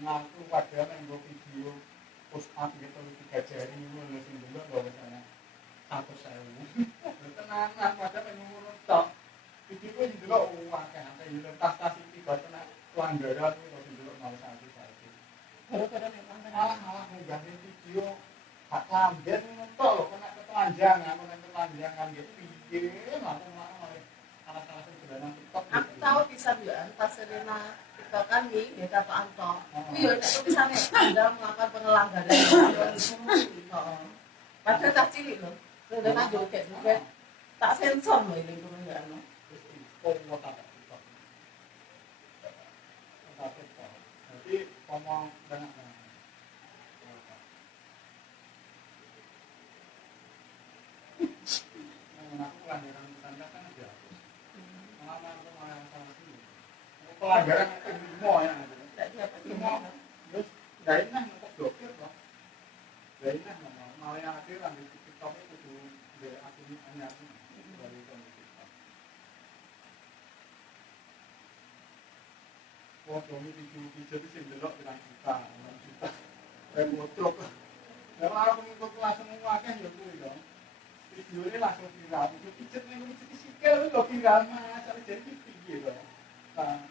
ngaku padahal yang video push up gitu 3 jari ngono sing delok lho misalnya 100.000. Tenanan padahal pengen ngono tok. Video ku delok akeh akeh yo tas-tas iki kok kena pelanggaran kuwi kok delok mau saiki. Gara-gara malah ngunggah video hak lamben ngono tok lho kena ketelanjangan, gitu piye malah salah-salah sederhana TikTok. Aku tahu bisa yo pas Serena TikTok kan nih, ya Pak Anto. Iya nek tulisane Anda melakukan pengelanggaran padahal tak cilik lho. Serena joget-joget tak sensor lho ini kemudian. Oh, tak TikTok. Jadi ngomong banyak. Aku pelanggaran tanda kan ada. Pelanggaran ilmu ya. Ilmu terus dari nah untuk dokter kok. Dari nah mau yang akhiran di TikTok itu dari akun anyar dari TikTok. Foto ini video itu sing delok pirang juta. Kayak motor. Kalau aku ngikut kelas semua kan ya kuwi dong. Video ini langsung viral, video pijet nih, pijet sikil lho viral mas, ada jadi piye lho. Nah,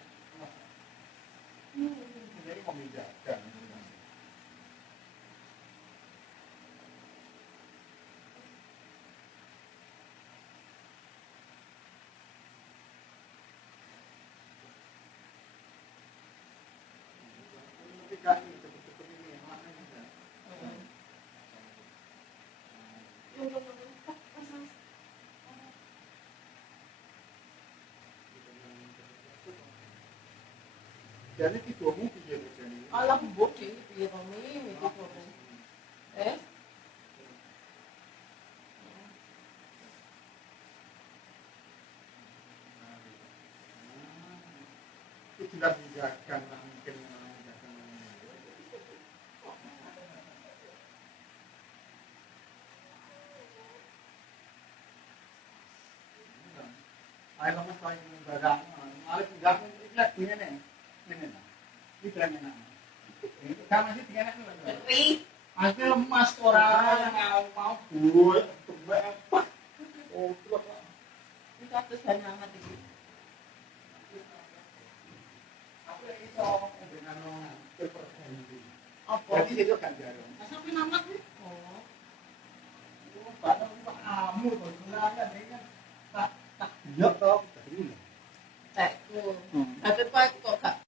jadi membedakan. Ketika ini cepet-cepet ini, mana bisa? Jadi videomu piye bojone? Alah mbok iki piye to mi videomu. Itu jelas menjaga mungkin menjaga. Ayo lemes lagi barang. Mari pindah iki ngene. Ini bilang enak. Ini kan masih tinggal aku lagi. Aku lemas orang mau buat apa? Oh, ini kasus hanya amat ini. Aku lagi so dengan berpercaya. Apa? Jadi itu kan jarum. Masa pun amat nih? Oh, badan kamu berguna ini kan tak tak biok tau. Tak tu. Ada apa kok tak